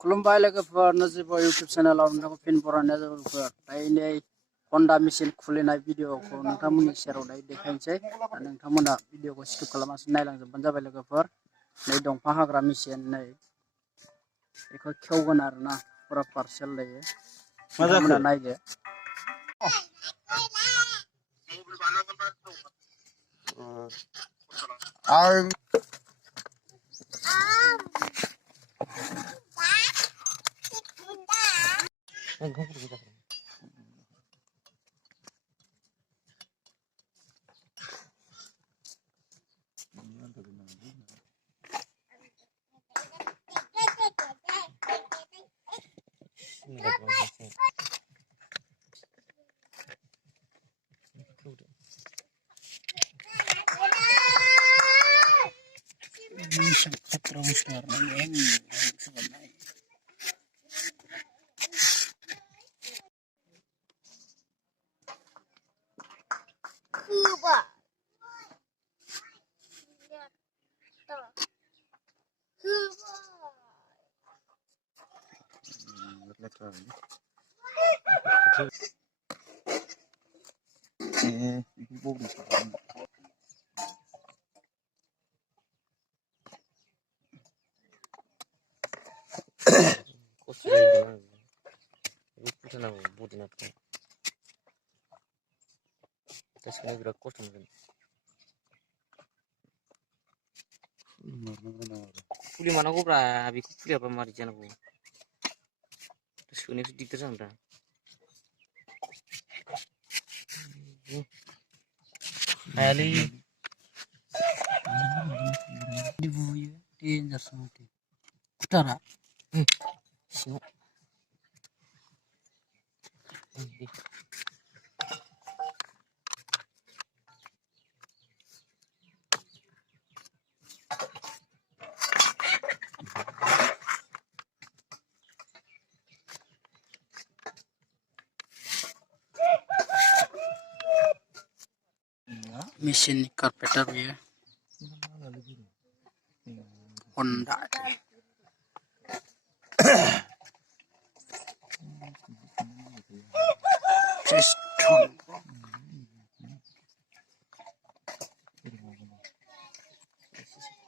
खुलुमबाय लोगोफोर नजिब इउटुब चेनेलाव नोंथांखौ फिन बरायनाय जाबाय लोगोफोर दायो हन्डा मेसिन खुलिनाय भिडिअखौ नोंथांमोननि सेराव दायो देखायनोसै नोंथांमोना भिडिअखौ स्किप खालामालासिनो नायलांजोबबानो जाबाय लोगोफोर नै दंफां हाग्रा मेसिन नै बेखौ खेवगोन आरोना फुरा पार्सेल लायो नोंथांमोना नायदो Kuli mana ko bra, abi ko kuli apa mari jana ko. Terus ini tuh diter sama dah. Ali. di buaya di jasmati utara Siapa? mesin carpenter ya Honda piston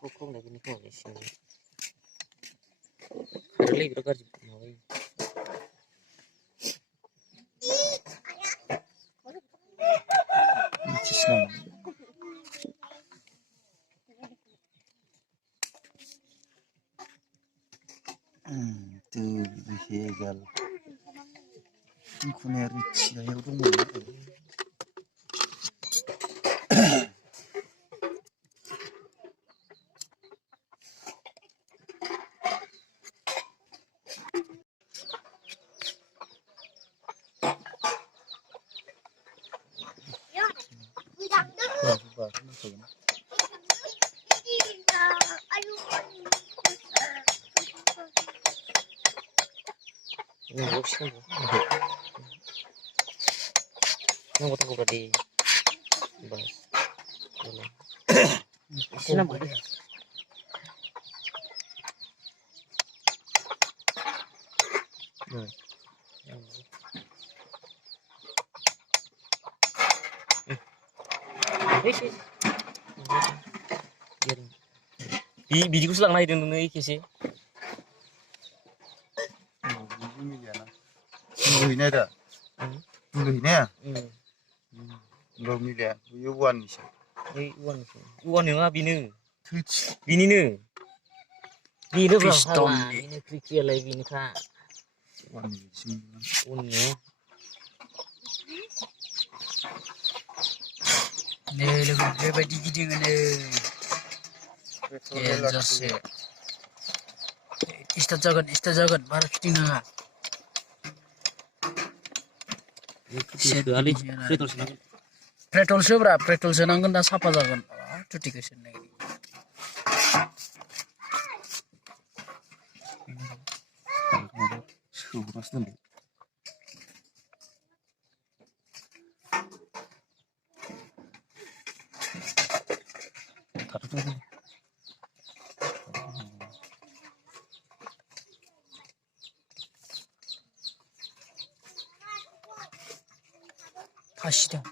Kok lagi nih kok di sini. Ada lagi berkar. tuh hegal ini rich ya udah Ini box kan. Ini buat aku berarti. Bas. Sini boleh. Bijiku selang naik dengan ini kisi. ini ada ini ya belum milih Yuan sih Uan yang apa ini? Bini ni. Bini piston Bini kerikil lagi bini kak. Unnya. nih lebih tinggi ya jelas ya istajagan baru fitting nggak petrol senangan dah sapa jagan cuti kesan lagi फासिदों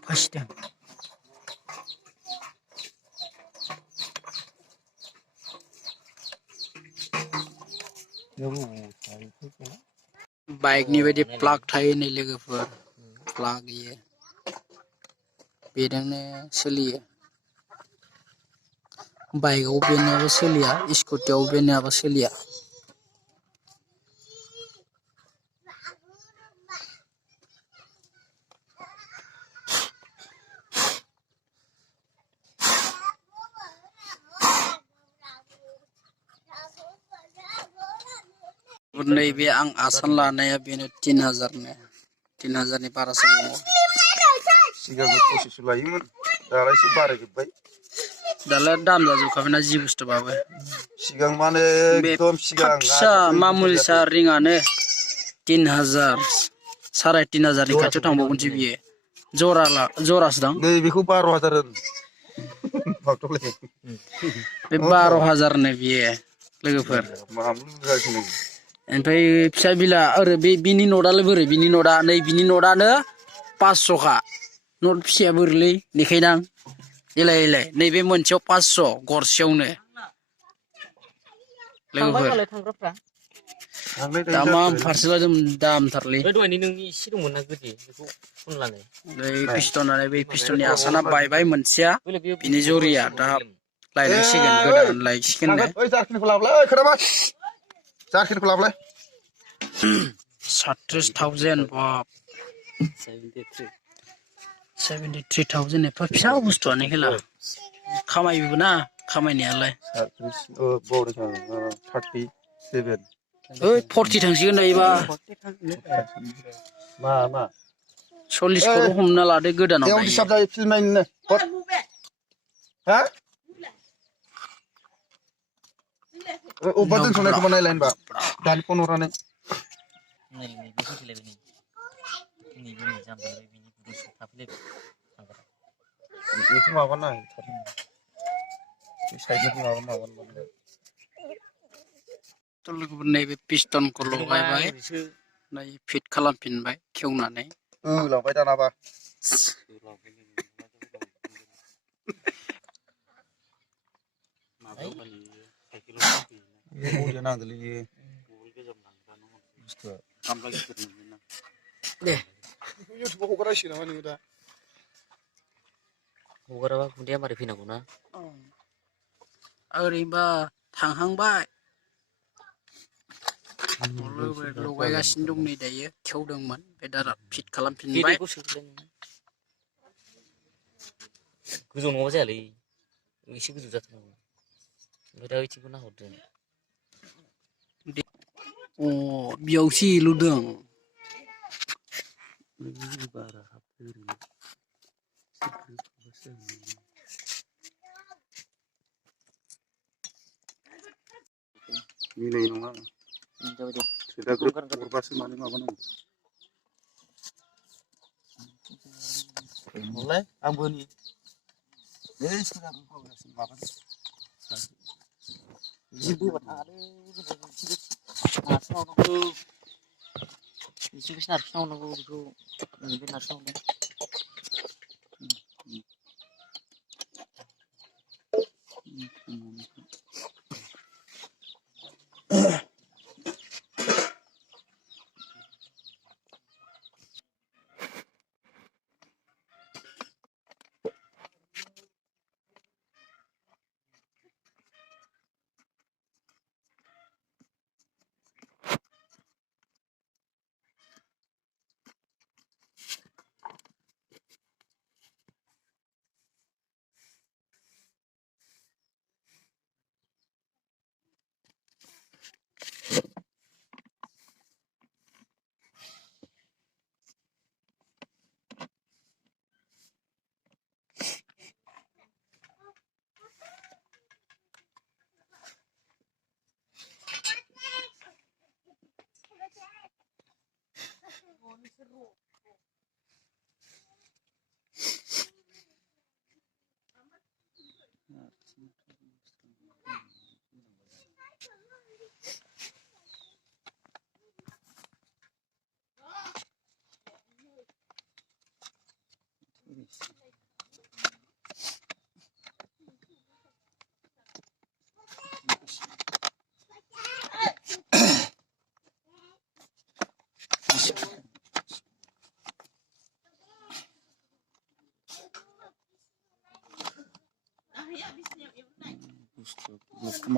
बाइकनि बायदि plog थायो नै लोगोफोर plog इयो बेजोंनो सोलियो बाइकआव बे नङाबा सोलिया स्कुटियाव बे नङाबा सोलिया नैबे आं आसान लानाया बेनो 3000 नि बारासो दङ सिगां 2500 लायोमोन दालाय एसे बारायजोब्बाय दालाय दाम जाजोबखाबायना जि बुस्थुबाबो सिगां माने बे एकदम सिगां फिसा मामुलिसा रिंआनो 3000 3500 नि खाथियाव थांबावगोनसो बियो जरासो दं नै बेखौ 12000 होन फाक्ट'लाय बे 12000 नो बियो लोगोफोर मामोन जाखो ओमफ्राय फिसा बिला ओरै बे बिनि नटआलाय बोरै बिनि नटआ नै बिनि नटआनो 500 खा नट फिसाया बोरैलै देखायदां एलाय नैबे मोनसेयाव 500 गरसेयावनो लोगोफोर दामा फारसेला दामथारलै दहायनि नोंनि एसे दंमोन ना गोदि बेखौ फुनलानो पिस्टनानो बे पिस्टननि आसाना बायबाय मोनसेया बिनि जरिया दा लायनांसिगोन गोदान लायसिगोन नो ओइ जारखिनिखौ लाबोलाय खोनाबाय जारखिनिखौ लाबोलाय 37000 बाब 73000 एफा फिसा बुस्थुआनो खेला खामायोबो ना खामायनायालाय 37 ओइ 40 थांसिगोन दायोबा मा 40 खौल' हमना लादो गोदानाव बेयाव हिसाब जायो फिल्म नायनो हा अबेबा दोनथ'नायखौबा नायलाय होनबा दानि फन हरनानै बेखौ माबाना साइडनिखौ माबाना लोगोफोर नैबे पिस्टनखौ लगायबाय नै फिट खालामफिनबाय खेवनानै लांबाय दानाबा दे इउटुबाव हगारनांसिगोन नामा नोङो दा हगाराबा गुन्दैया मारै फैनांगौ ना ओरैनोबा थांहांबाय लगायगासिनो दं नै दायो खेवदोंमोन बे दा फिट खालामफिनबाय गोजौ नङाबा जायालै एसे गोजौ जाथारनांगौ ओमफ्राय दा ओइथिंखौ नाहरदो बेयावसो एलुदों मिलाय नङा दा हरबासो मानो माबानांगौ हरलाय आंबो नै जि बोबाय थादो नारसिनहरनांगौ एसे नारसिनहरनांगौ बेखौ बे नारसिनहरदों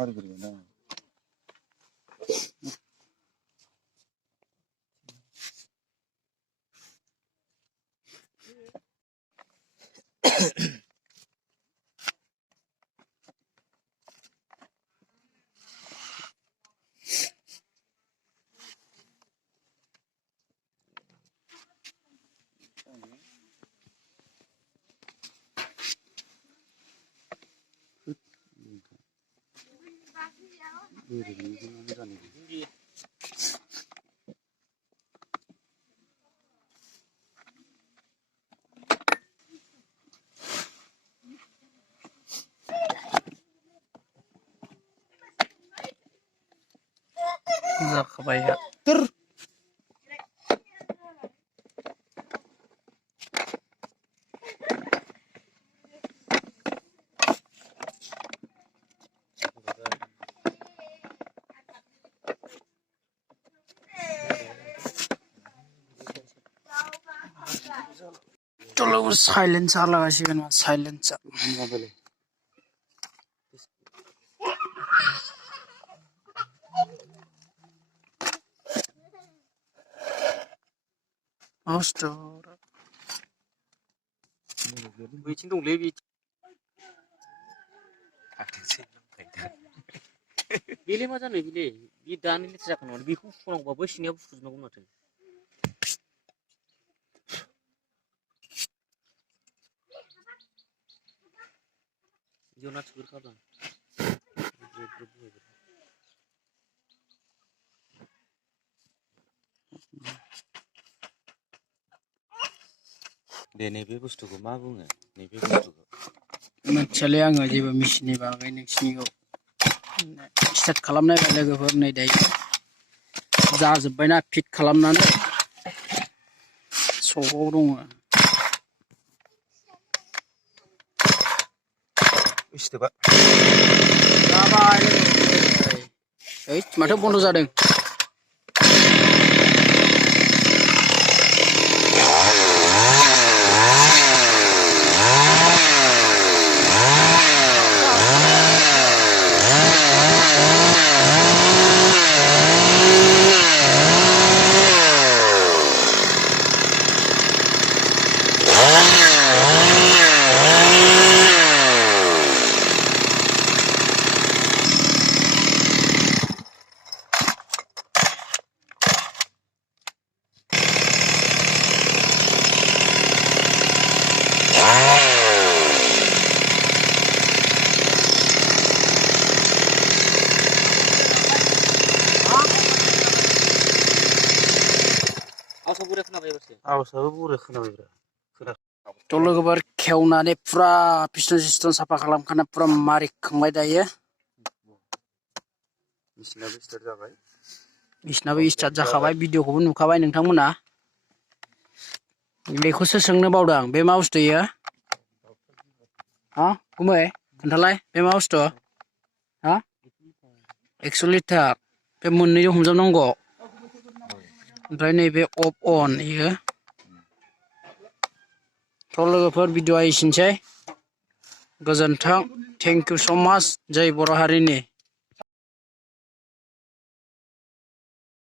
मारि गोरगोन ना जाखाबाय हा तर चलो साइलेंसर लगासिगोन साइलेंसर बैथिं दंलै बे बेलाय मा जानो बेलाय बे दानो लेथ्रा जाखानांगौ बेखौ फुनांगौबा बै सिंनिया फुजोबनांगौ माथो Jonas berkabar. दे नैबे बुस्थुखौ मा बुङो नैबे बुस्थुखौ मिथियालै आङो जेबो मेसिननि बागै नोंसिनिखौ स्टार्ट खालामनाय लोगोफोर नै दायो जाजोब्बायना फिट खालामनानै सगाव दङ इस्तेबा जाबाय ओइ माथो बन्द जादों आवसाबो बुरे खोनाबायब्रा थ' लोगोफोर खेवनानै फुरा पिस्टन सिस्टन साफा खालामखाना फुरा मारिखांबाय दायो मेसिनाबो स्टार्ट जाबाय बिसिनाबो स्टार्ट जाखाबाय भिडिअखौबो नुखाबाय नोंथांमोना बेखौसो सोंनो बावदों आं बे मा बुस्थु इयो हा गुमै खोन्थालाय बे मा बुस्थु हा 100 लिटार बे मोननैजों हमजाबनांगौ ओमफ्राय नैबे अफ अन इयो थ' लोगोफोर भिडिअआ एसेनोसै गोजोन्थों थेंक इउ स' माच जय बर' हारिनि